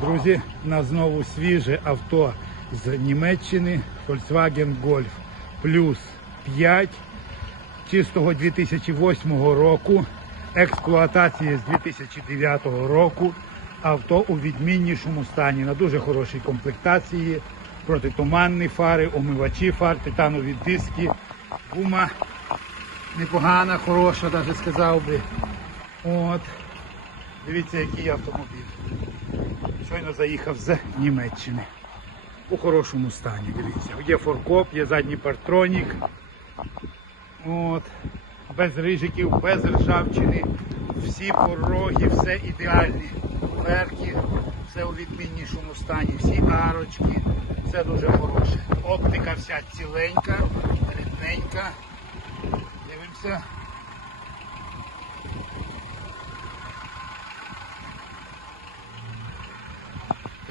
Друзі, у нас знову свіже авто з Німеччини Volkswagen Golf Plus 5 чистого 2008 року, експлуатації з 2009 року. Авто у відміннішому стані, на дуже хорошій комплектації, протитуманні фари, омивачі фар, титанові диски, гума непогана, хороша, навіть сказав би. От. Дивіться, який автомобіль. Щойно заїхав з Німеччини. У хорошому стані, дивіться. Є форкоп, є задній партронік. От. Без рижиків, без ржавчини. Всі пороги, все ідеальні. Дверки, все у відміннішому стані, всі арочки, все дуже хороше. Оптика вся ціленька, рідненька. Дивимося.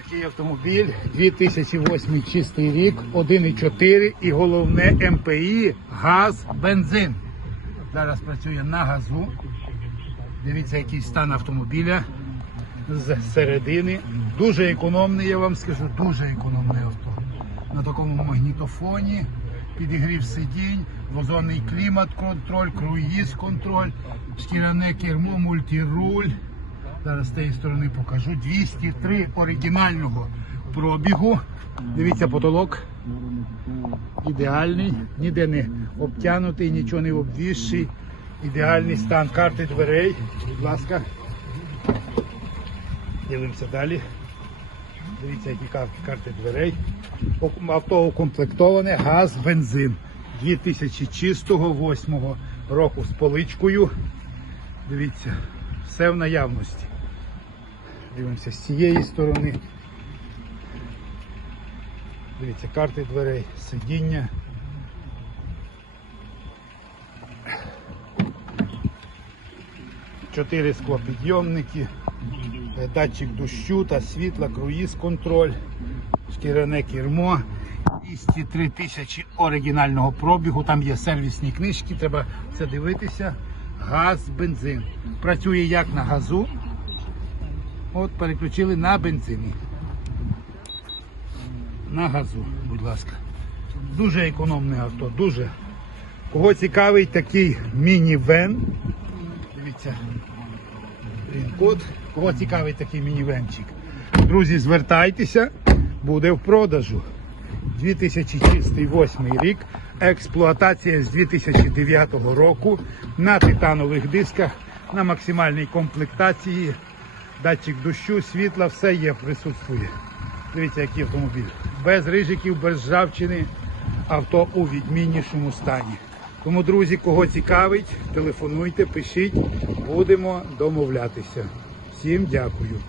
Такий автомобіль 2008 чистий рік, 1,4 і головне МПІ, газ, бензин. Зараз працює на газу. Дивіться, який стан автомобіля з середини. Дуже економний, я вам скажу, дуже економне авто. На такому магнітофоні, підігрів сидінь, двозонний клімат контроль, круїз контроль, шкіряне кермо, мультируль. Зараз з тієї сторони покажу. 203 оригінального пробігу. Дивіться, потолок ідеальний, ніде не обтянутий, нічого не обвісший. Ідеальний стан карти дверей. Будь ласка. Дивимося далі. Дивіться, які кар- карти дверей. Авто укомплектоване, газ, бензин. 2008 року з поличкою. Дивіться, все в наявності. Дивимося з цієї сторони. Дивіться, карти дверей, сидіння. Чотири склопідйомники, датчик дощу та світла, круїз контроль, шкіряне кермо. 203 тисячі оригінального пробігу, там є сервісні книжки, треба це дивитися. Газ, бензин. Працює як на газу. От переключили на бензині. На газу, будь ласка. Дуже економне авто, дуже. Кого цікавий такий міні-вен. Дивіться. Він-код. Кого цікавий такий міні-венчик. Друзі, звертайтеся, буде в продажу. 2008 рік. Експлуатація з 2009 року на титанових дисках, на максимальній комплектації. Датчик дощу, світла, все є, присутствує. Дивіться, який автомобіль. Без рижиків, без ржавчини, авто у відміннішому стані. Тому, друзі, кого цікавить, телефонуйте, пишіть, будемо домовлятися. Всім дякую.